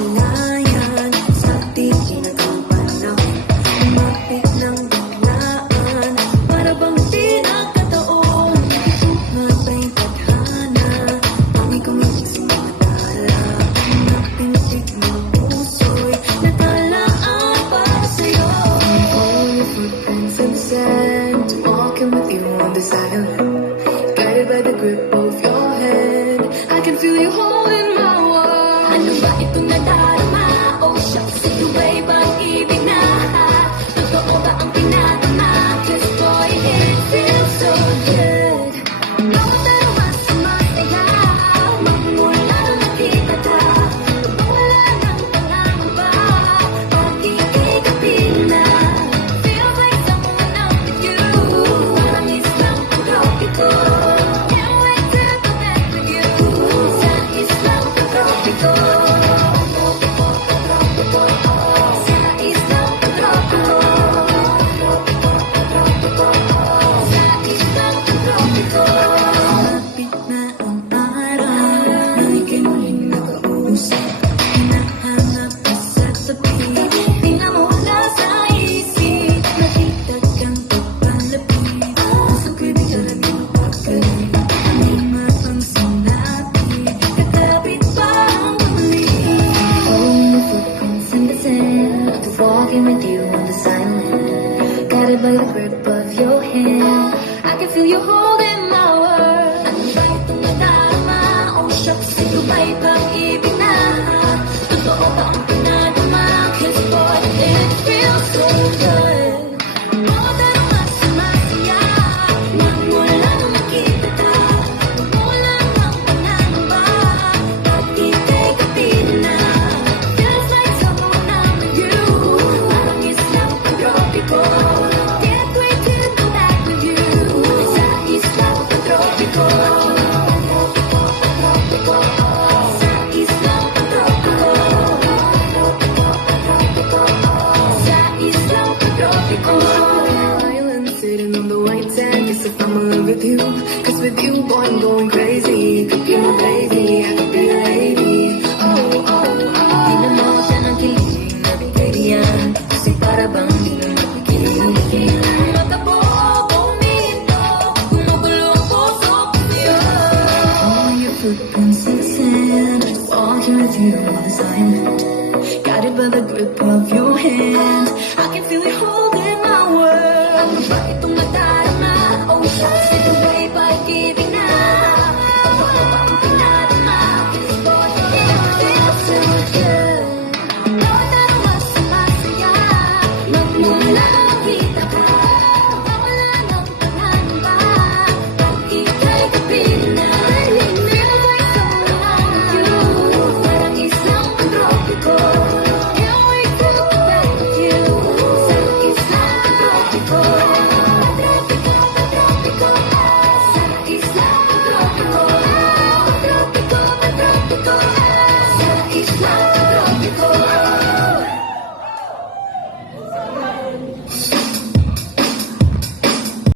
unglayan sa tingin at ang panahon. Lumapit ng biglaan, para bang di nagkataon. Mabay tadhana, hindi ko magsing matala. Napintig ng puso'y natalaan para sa'yo. All your footprints in the sand, walking with you on this island, guided by the grip of your hand. I can feel you holding my world. Ano ba itong nadarama? Oh shucks, ito ba'y bang ibig na? Totoo ba ang pinadama? 'Cause boy, it feels so good. Bawat araw mas sumasaya, magmula nung nakita ka. Wala nang pangangamba, pag-ikikapin na. Feels like someone up with you, parang islang pag-tropiko. Can't wait to connect with you, sa islang pag-tropiko. Sa islang pag-tropiko. Sa islang pag-tropiko. Malapit na ang araw na ika'y muling nakausap. Hinahanap ka sa tabi, tingnan mo na sa isip. Nakita kang papalapit, puso ko'y bigla naging pagkalit. Hindi mapangsing natin, kakapit pa ang muli. All the footprints in the sand, after walking with you on the silent, guided by the grip of your hand. I can feel you holding my world. Ano ba itong nadarama? Oh shucks, ito ba'y pag-ibig na? Totoo ba ang pinadama? 'Cause boy, it feels so good. Bawat araw mas sumasaya, magmula nung nakita ka. Wala nang pangangamba, pag-ika'y kapit na. Feels like someone I'm with you, parang islang pag-tropiko. Can't wait to connect with you, sa islang pag-tropiko. Sa islang pag-tropiko. Sa islang pag-tropiko. Island sitting on the white sand, guess if I'm in love with you, 'cause with you, boy, I'm going crazy. Could be my baby, I could be a lady. Oh, oh, oh. Di na mo siya ng kilig na bigyan, kasi para bang di na napikilig. Magkabuo, bumito, gumugulo ang puso ko sa'yo. All your footprints in the sand, walking with you on this island,